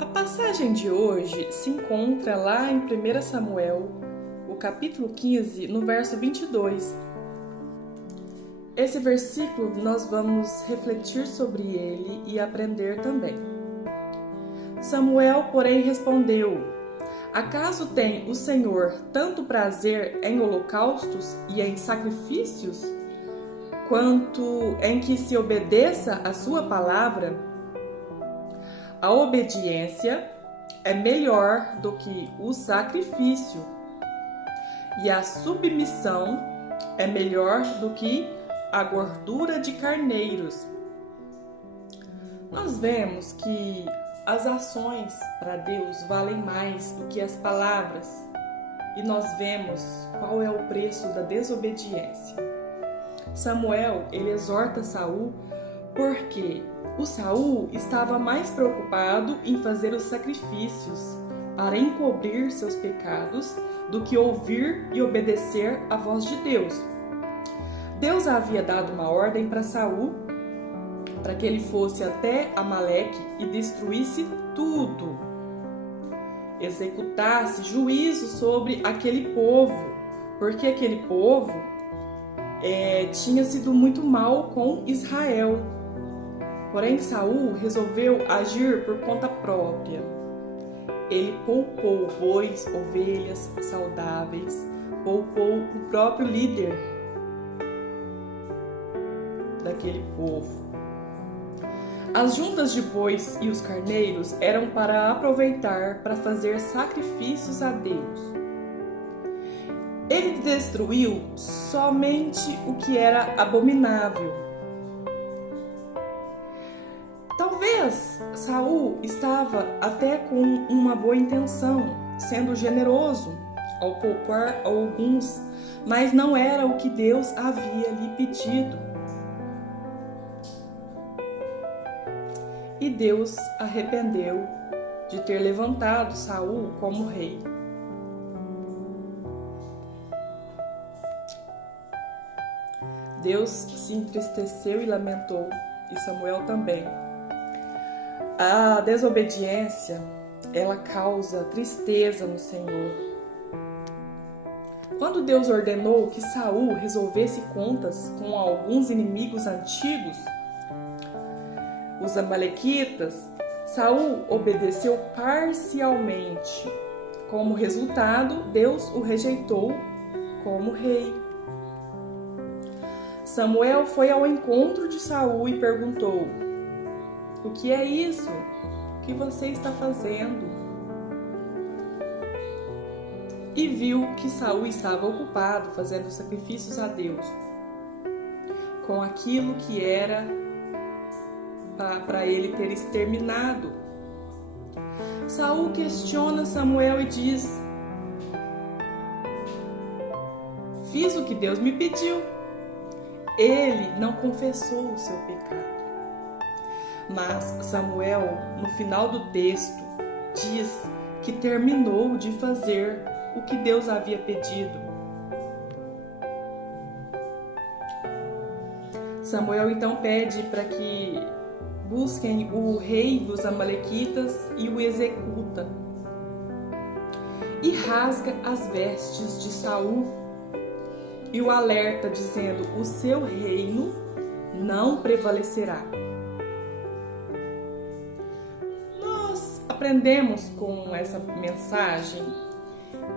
A passagem de hoje se encontra lá em 1 Samuel, o capítulo 15, no verso 22. Esse versículo nós vamos refletir sobre ele e aprender também. Samuel, porém, respondeu: Acaso tem o Senhor tanto prazer em holocaustos e em sacrifícios, quanto em que se obedeça a sua palavra? A obediência é melhor do que o sacrifício, e a submissão é melhor do que a gordura de carneiros. Nós vemos que as ações para Deus valem mais do que as palavras, e nós vemos qual é o preço da desobediência. Samuel, ele exorta Saul porque o Saul estava mais preocupado em fazer os sacrifícios para encobrir seus pecados do que ouvir e obedecer à voz de Deus. Deus havia dado uma ordem para Saul para que ele fosse até Amaleque e destruísse tudo, executasse juízo sobre aquele povo, porque aquele povo tinha sido muito mal com Israel. Porém, Saul resolveu agir por conta própria. Ele poupou bois, ovelhas saudáveis, poupou o próprio líder daquele povo. As juntas de bois e os carneiros eram para aproveitar para fazer sacrifícios a Deus. Ele destruiu somente o que era abominável. Talvez Saul estava até com uma boa intenção, sendo generoso ao poupar alguns, mas não era o que Deus havia lhe pedido. E Deus arrependeu de ter levantado Saul como rei. Deus se entristeceu e lamentou, e Samuel também. A desobediência, ela causa tristeza no Senhor. Quando Deus ordenou que Saul resolvesse contas com alguns inimigos antigos, os amalequitas, Saul obedeceu parcialmente. Como resultado, Deus o rejeitou como rei. Samuel foi ao encontro de Saul e perguntou: O que é isso? O que você está fazendo? E viu que Saul estava ocupado fazendo sacrifícios a Deus, com aquilo que era para ele ter exterminado. Saul questiona Samuel e diz: Fiz o que Deus me pediu. Ele não confessou o seu pecado. Mas Samuel, no final do texto, diz que terminou de fazer o que Deus havia pedido. Samuel então pede para que busquem o rei dos amalequitas e o executa. E rasga as vestes de Saul e o alerta dizendo: o seu reino não prevalecerá. Nós aprendemos com essa mensagem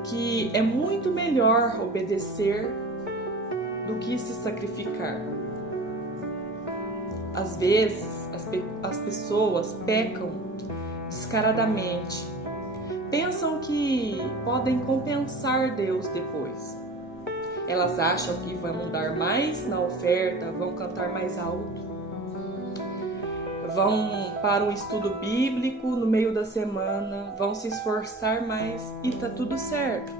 que é muito melhor obedecer do que se sacrificar. Às vezes, as pessoas pecam descaradamente, pensam que podem compensar Deus depois. Elas acham que vão dar mais na oferta, vão cantar mais alto, vão para o estudo bíblico no meio da semana, vão se esforçar mais e tá tudo certo.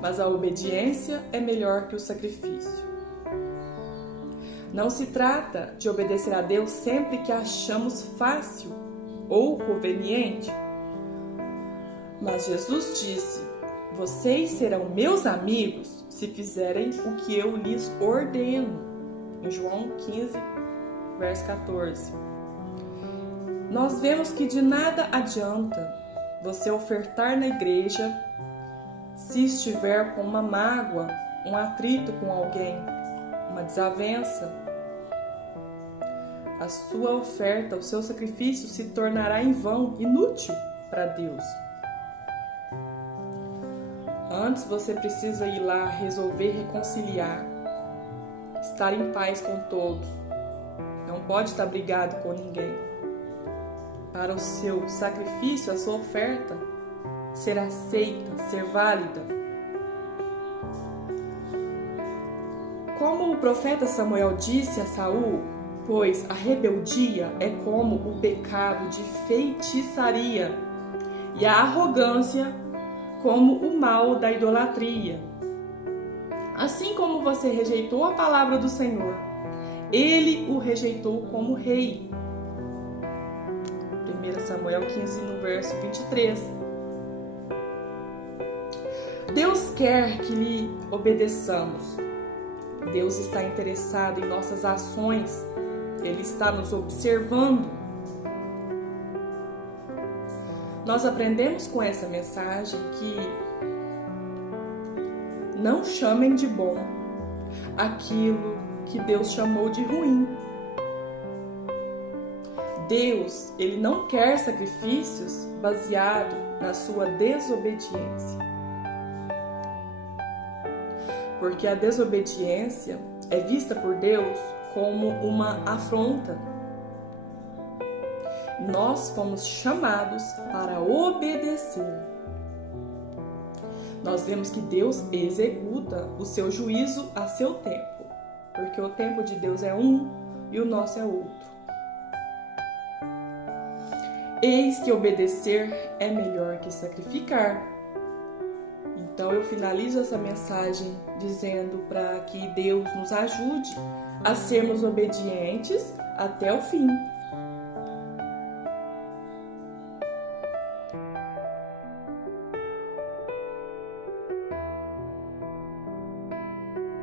Mas a obediência é melhor que o sacrifício. Não se trata de obedecer a Deus sempre que achamos fácil ou conveniente. Mas Jesus disse: Vocês serão meus amigos se fizerem o que eu lhes ordeno. Em João 15, verso 14. nós vemos que de nada adianta você ofertar na igreja se estiver com uma mágoa, um atrito com alguém, uma desavença. A sua oferta, o seu sacrifício se tornará em vão, inútil para Deus. Antes você precisa ir lá resolver reconciliar, estar em paz com todos. Não pode estar brigado com ninguém. Para o seu sacrifício, a sua oferta ser aceita, ser válida. Como o profeta Samuel disse a Saul, pois a rebeldia é como o pecado de feitiçaria e a arrogância como o mal da idolatria. Assim como você rejeitou a palavra do Senhor, ele o rejeitou como rei. 1 Samuel 15, no verso 23. Deus quer que lhe obedeçamos. Deus está interessado em nossas ações. Ele está nos observando. Nós aprendemos com essa mensagem que não chamem de bom aquilo que Deus chamou de ruim. Deus, ele não quer sacrifícios baseados na sua desobediência. Porque a desobediência é vista por Deus como uma afronta. Nós fomos chamados para obedecer. Nós vemos que Deus executa o seu juízo a seu tempo, porque o tempo de Deus é um e o nosso é outro. Eis que obedecer é melhor que sacrificar. Então eu finalizo essa mensagem dizendo para que Deus nos ajude a sermos obedientes até o fim.